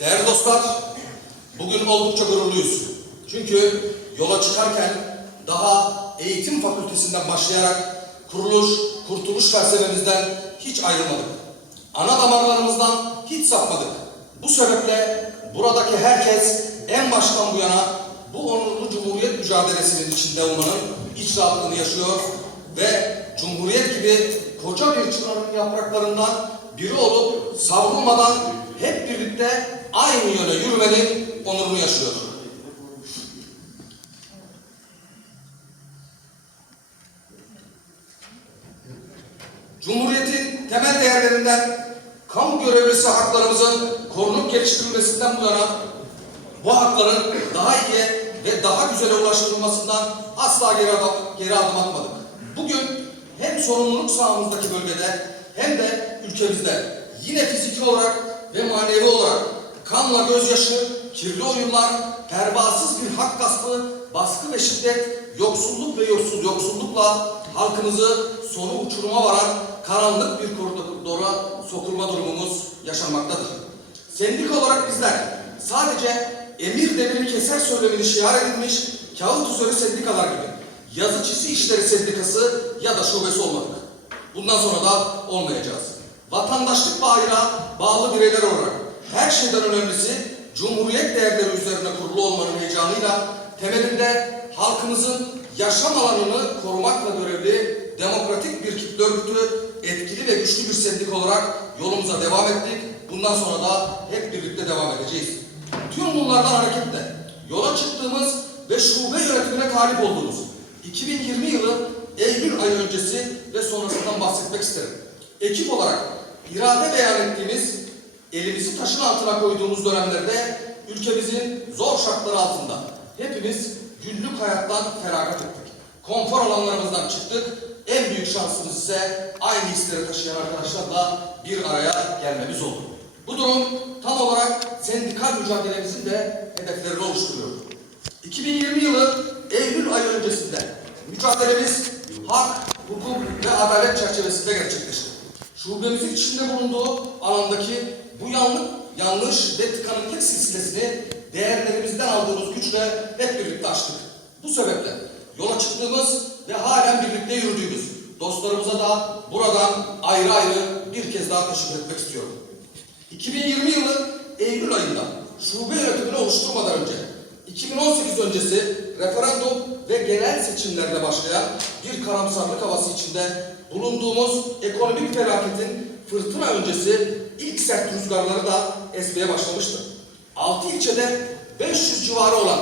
Değerli dostlar, bugün oldukça gururluyuz. Çünkü yola çıkarken daha eğitim fakültesinden başlayarak kuruluş, kurtuluş felsefemizden hiç ayrılmadık. Ana damarlarımızdan hiç sapmadık. Bu sebeple buradaki herkes en baştan bu yana bu onurlu Cumhuriyet mücadelesinin içinde olmanın iç rahatlığını yaşıyor ve Cumhuriyet gibi koca bir çınarın yapraklarından biri olup savrulmadan hep birlikte aynı yöne yürümenin onurunu yaşıyor. Cumhuriyetin temel değerlerinden kamu görevlisi haklarımızın korunup geliştirilmesinden bu bu hakların daha iyi ve daha güzele ulaştırılmasından asla geri adım, geri adım atmadık. Bugün hem sorumluluk sahamızdaki bölgede hem de ülkemizde yine fiziki olarak ve manevi olarak kanla gözyaşı, kirli oyunlar, pervasız bir hak gaspı, baskı ve şiddet, yoksulluk ve yoksul yoksullukla halkımızı sonu uçuruma varan karanlık bir koridora sokulma durumumuz yaşanmaktadır. Sendik olarak bizler sadece emir demiri keser söylemini şiar edilmiş kağıt üzeri sendikalar gibi yazı işleri sendikası ya da şubesi olmadık. Bundan sonra da olmayacağız. Vatandaşlık bağıyla bağlı bireyler olarak her şeyden önemlisi Cumhuriyet değerleri üzerine kurulu olmanın heyecanıyla temelinde halkımızın yaşam alanını korumakla görevli demokratik bir kitle örgütü, etkili ve güçlü bir sendik olarak yolumuza devam ettik. Bundan sonra da hep birlikte devam edeceğiz. Tüm bunlardan hareketle yola çıktığımız ve şube yönetimine talip olduğumuz 2020 yılı Eylül ayı öncesi ve sonrasından bahsetmek isterim. Ekip olarak irade beyan ettiğimiz, elimizi taşın altına koyduğumuz dönemlerde ülkemizin zor şartları altında hepimiz günlük hayattan feragat ettik. Konfor alanlarımızdan çıktık. En büyük şansımız ise aynı hisleri taşıyan arkadaşlarla bir araya gelmemiz oldu. Bu durum tam olarak sendikal mücadelemizin de hedeflerini oluşturuyor. 2020 yılı Eylül ayı öncesinde mücadelemiz hak, hukuk ve adalet çerçevesinde gerçekleşti. Şubemizin içinde bulunduğu alandaki bu yanlış, yanlış ve tıkanıklık silsilesini değerlerimizden aldığımız güçle hep birlikte aştık. Bu sebeple yola çıktığımız ve halen birlikte yürüdüğümüz dostlarımıza da buradan ayrı ayrı bir kez daha teşekkür etmek istiyorum. 2020 yılı Eylül ayında şube yönetimini oluşturmadan önce 2018 öncesi referandum ve genel seçimlerle başlayan bir karamsarlık havası içinde bulunduğumuz ekonomik felaketin fırtına öncesi sert rüzgarları da esmeye başlamıştı. 6 ilçede 500 civarı olan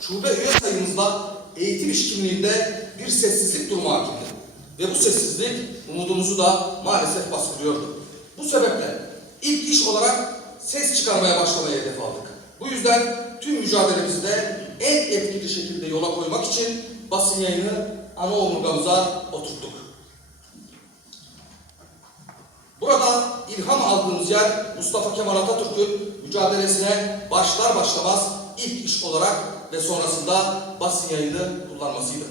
şube üye sayımızla eğitim işkinliğinde bir sessizlik durumu hakimdi. Ve bu sessizlik umudumuzu da maalesef bastırıyordu. Bu sebeple ilk iş olarak ses çıkarmaya başlamayı hedef aldık. Bu yüzden tüm mücadelemizde en etkili şekilde yola koymak için basın yayını ana omurgamıza oturttuk. Burada ilham aldığımız yer Mustafa Kemal Atatürk'ün mücadelesine başlar başlamaz ilk iş olarak ve sonrasında basın yayını kullanmasıydı.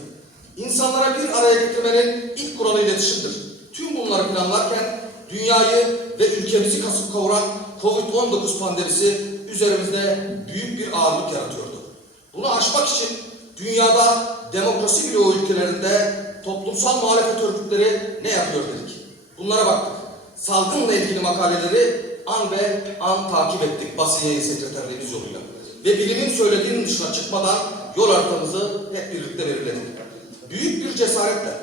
İnsanlara bir araya getirmenin ilk kuralı iletişimdir. Tüm bunları planlarken dünyayı ve ülkemizi kasıp kavuran Covid-19 pandemisi üzerimizde büyük bir ağırlık yaratıyordu. Bunu aşmak için dünyada demokrasi bloğu ülkelerinde toplumsal muhalefet örgütleri ne yapıyor dedik. Bunlara baktık. Salgınla ilgili makaleleri an be an takip ettik basın yayın sekreterliğimiz yoluyla. Ve bilimin söylediğinin dışına çıkmadan yol haritamızı hep birlikte belirledik. Büyük bir cesaretle,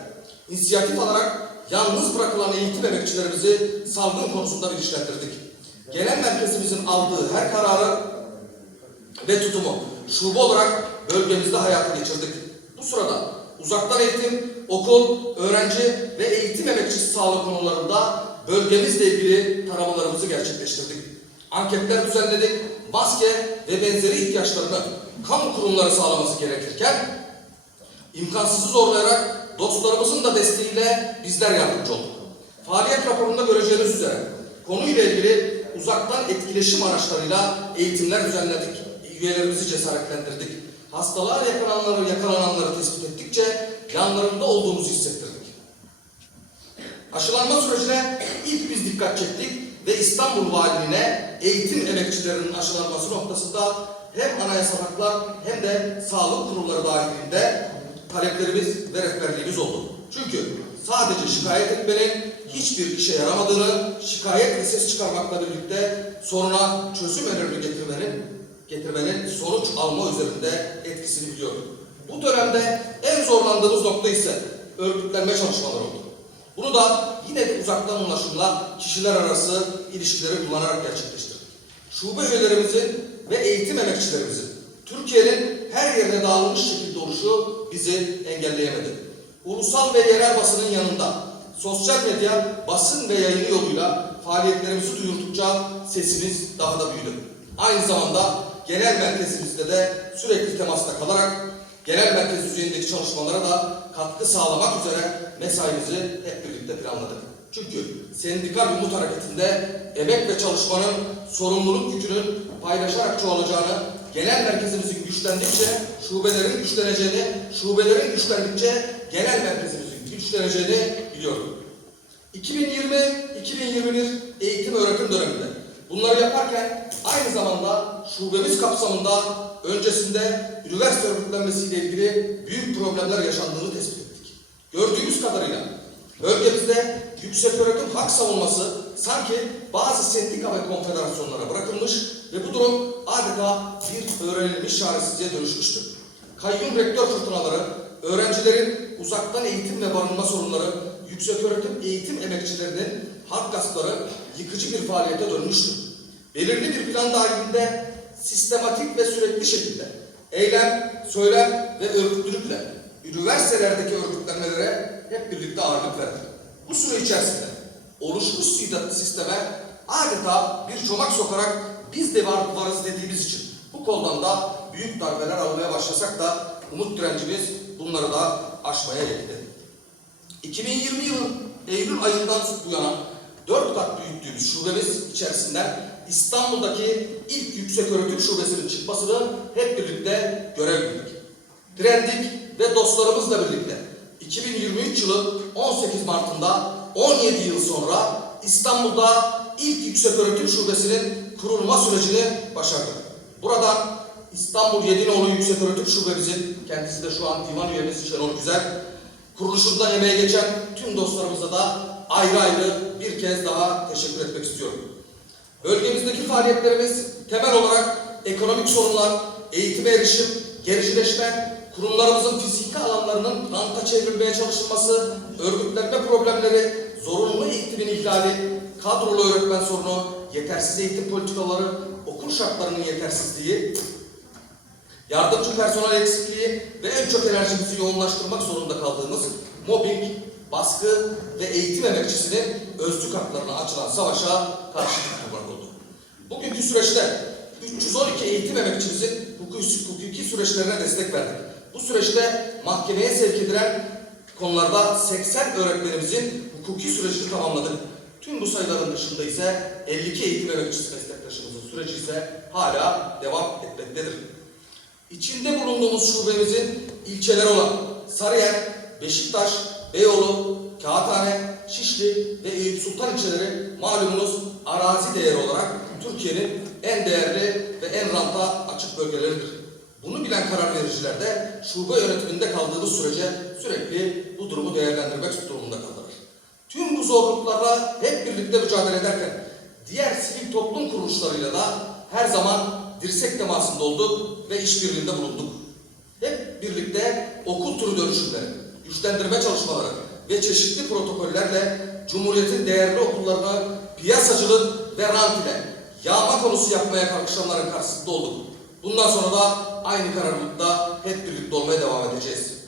inisiyatif alarak yalnız bırakılan eğitim emekçilerimizi salgın konusunda bilinçlendirdik. Genel merkezimizin aldığı her kararı ve tutumu şube olarak bölgemizde hayata geçirdik. Bu sırada uzaktan eğitim, okul, öğrenci ve eğitim emekçisi sağlık konularında bölgemizle ilgili taramalarımızı gerçekleştirdik. Anketler düzenledik, maske ve benzeri ihtiyaçlarını kamu kurumları sağlaması gerekirken imkansızı zorlayarak dostlarımızın da desteğiyle bizler yardımcı olduk. Faaliyet raporunda göreceğiniz üzere konuyla ilgili uzaktan etkileşim araçlarıyla eğitimler düzenledik, üyelerimizi cesaretlendirdik. Hastalığa yakalananları, yakalananları tespit ettikçe yanlarında olduğumuzu hissettirdik. Aşılanma sürecine ilk biz dikkat çektik ve İstanbul Valiliğine eğitim emekçilerinin aşılanması noktasında hem anayasal haklar hem de sağlık kurulları dahilinde taleplerimiz ve rehberliğimiz oldu. Çünkü sadece şikayet etmenin hiçbir işe yaramadığını, şikayet ve ses çıkarmakla birlikte soruna çözüm önerini getirmenin, getirmenin sonuç alma üzerinde etkisini biliyorum. Bu dönemde en zorlandığımız nokta ise örgütlenme çalışmaları oldu. Bunu da yine de uzaktan ulaşımla kişiler arası ilişkileri kullanarak gerçekleştirdik. Şube üyelerimizin ve eğitim emekçilerimizin Türkiye'nin her yerine dağılmış şekilde oluşu bizi engelleyemedi. Ulusal ve yerel basının yanında sosyal medya, basın ve yayını yoluyla faaliyetlerimizi duyurdukça sesimiz daha da büyüdü. Aynı zamanda genel merkezimizde de sürekli temasta kalarak genel merkez düzeyindeki çalışmalara da katkı sağlamak üzere mesaimizi hep birlikte planladık. Çünkü sendikal umut hareketinde emek ve çalışmanın sorumluluk yükünün paylaşarak çoğalacağını, genel merkezimizin güçlendikçe şubelerin güçleneceğini, şubelerin güçlendikçe genel merkezimizin güçleneceğini biliyorum. 2020-2021 eğitim öğretim döneminde bunları yaparken aynı zamanda şubemiz kapsamında öncesinde üniversite örgütlenmesiyle ilgili büyük problemler yaşandığını tespit ettik. Gördüğümüz kadarıyla bölgemizde yüksek öğretim hak savunması sanki bazı sendika ve konfederasyonlara bırakılmış ve bu durum adeta bir öğrenilmiş çaresizliğe dönüşmüştür. Kayyum rektör fırtınaları, öğrencilerin uzaktan eğitim ve barınma sorunları, yükseköğretim eğitim emekçilerinin hak gaspları yıkıcı bir faaliyete dönmüştür. Belirli bir plan dahilinde sistematik ve sürekli şekilde eylem, söylem ve örgütlülükle üniversitelerdeki örgütlenmelere hep birlikte ağırlık verdik. Bu süre içerisinde oluşmuş sisteme adeta bir çomak sokarak biz de var, varız dediğimiz için bu koldan da büyük darbeler almaya başlasak da umut direncimiz bunları da aşmaya yetti. 2020 yılın Eylül ayından bu yana dört kat büyüttüğümüz şubemiz içerisinden İstanbul'daki ilk yüksek öğretim şubesinin çıkmasını hep birlikte görebildik. Direndik ve dostlarımızla birlikte 2023 yılı 18 Mart'ında 17 yıl sonra İstanbul'da ilk yüksek öğretim şubesinin kurulma sürecini başardık. Buradan İstanbul Yedinoğlu Yüksek Öğretim Şubemizin, kendisi de şu an divan üyemiz Şenol Güzel, kuruluşunda emeğe geçen tüm dostlarımıza da ayrı ayrı bir kez daha teşekkür etmek istiyorum. Bölgemizdeki faaliyetlerimiz temel olarak ekonomik sorunlar, eğitime erişim, gericileşme, kurumlarımızın fiziki alanlarının ranta çevrilmeye çalışılması, örgütlenme problemleri, zorunlu eğitimin ihlali, kadrolu öğretmen sorunu, yetersiz eğitim politikaları, okul şartlarının yetersizliği, yardımcı personel eksikliği ve en çok enerjimizi yoğunlaştırmak zorunda kaldığımız mobbing, baskı ve eğitim emekçisinin özlük haklarına açılan savaşa karşı tutulmak Bugünkü süreçte 312 eğitim emekçimizin hukuki, hukuki süreçlerine destek verdik. Bu süreçte mahkemeye sevk edilen konularda 80 öğretmenimizin hukuki sürecini tamamladık. Tüm bu sayıların dışında ise 52 eğitim emekçisi meslektaşımızın süreci ise hala devam etmektedir. İçinde bulunduğumuz şubemizin ilçeleri olan Sarıyer, Beşiktaş, Beyoğlu, Kağıthane, Şişli ve Eyüp Sultan ilçeleri malumunuz arazi değeri olarak Türkiye'nin en değerli ve en ranta açık bölgeleridir. Bunu bilen karar vericiler de şube yönetiminde kaldığımız sürece sürekli bu durumu değerlendirmek durumunda kalırlar. Tüm bu zorluklarla hep birlikte mücadele ederken diğer sivil toplum kuruluşlarıyla da her zaman dirsek temasında olduk ve işbirliğinde bulunduk. Hep birlikte okul turu dönüşümleri, güçlendirme çalışmaları ve çeşitli protokollerle Cumhuriyet'in değerli okullarına piyasacılık ve rant ile yağma konusu yapmaya kalkışanların karşısında olduk. Bundan sonra da aynı kararlılıkta hep birlikte olmaya devam edeceğiz.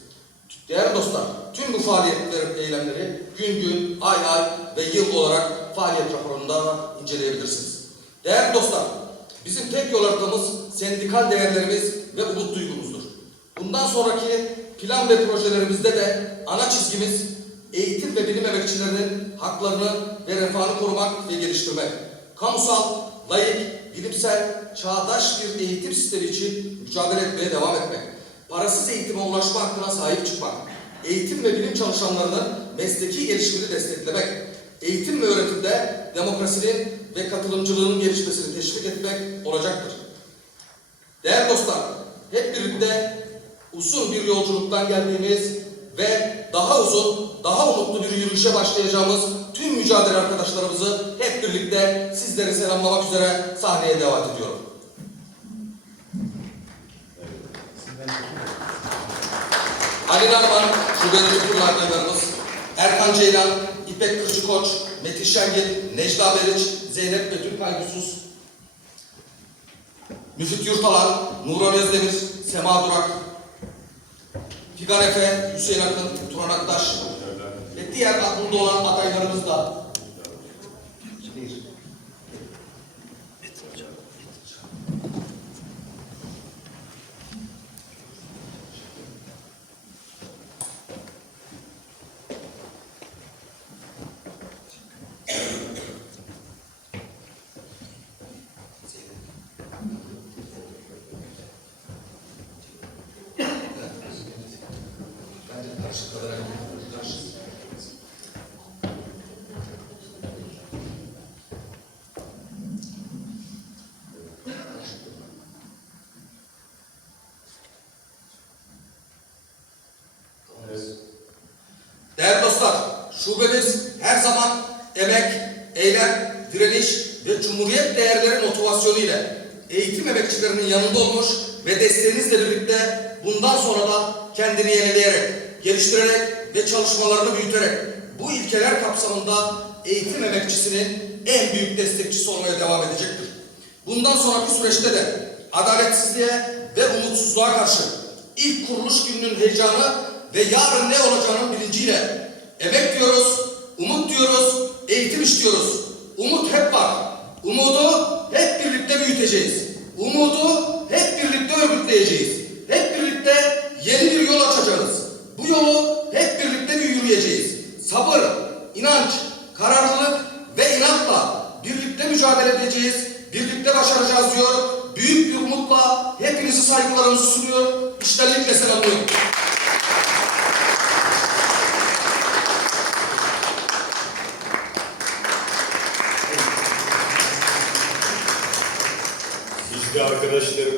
Değerli dostlar, tüm bu faaliyetler, eylemleri gün gün, ay ay ve yıl olarak faaliyet raporunda inceleyebilirsiniz. Değerli dostlar, bizim tek yol haritamız sendikal değerlerimiz ve umut duygumuzdur. Bundan sonraki plan ve projelerimizde de ana çizgimiz eğitim ve bilim emekçilerinin haklarını ve refahını korumak ve geliştirmek. Kamusal, layık, bilimsel, çağdaş bir eğitim sistemi için mücadele etmeye devam etmek. Parasız eğitime ulaşma hakkına sahip çıkmak. Eğitim ve bilim çalışanlarının mesleki gelişimini desteklemek. Eğitim ve öğretimde demokrasinin ve katılımcılığının gelişmesini teşvik etmek olacaktır. Değerli dostlar, hep birlikte uzun bir yolculuktan geldiğimiz ve daha uzun, daha umutlu bir yürüyüşe başlayacağımız tüm mücadele arkadaşlarımızı hep birlikte sizleri selamlamak üzere sahneye davet ediyorum. Ali Narman, Şube Yönetim Adaylarımız, Erkan Ceylan, İpek Kırcıkoç, Metin Şengil, Necla Meriç, Zeynep Betül Kaygısız, Müfit Yurtalan, Nuran Özdemir, Sema Durak, Figan Efe, Hüseyin Akın, Turan Aktaş diğer aklında olan adaylarımız da şubemiz her zaman emek, eylem, direniş ve cumhuriyet değerleri motivasyonu ile eğitim emekçilerinin yanında olmuş ve desteğinizle birlikte bundan sonra da kendini yenileyerek, geliştirerek ve çalışmalarını büyüterek bu ilkeler kapsamında eğitim emekçisinin en büyük destekçisi olmaya devam edecektir. Bundan sonraki süreçte de adaletsizliğe ve umutsuzluğa karşı ilk kuruluş gününün heyecanı ve yarın ne olacağının bilinciyle emek diyoruz, umut diyoruz, eğitim istiyoruz. Umut hep var. Umudu hep birlikte büyüteceğiz. Umudu hep birlikte örgütleyeceğiz. Hep birlikte yeni bir yol açacağız. Bu yolu hep birlikte yürüyeceğiz. Sabır, inanç, kararlılık ve inatla birlikte mücadele edeceğiz. Birlikte başaracağız diyor. Büyük bir umutla hepinizi saygılarımızı sunuyor. İştenlikle selamlıyorum. Biz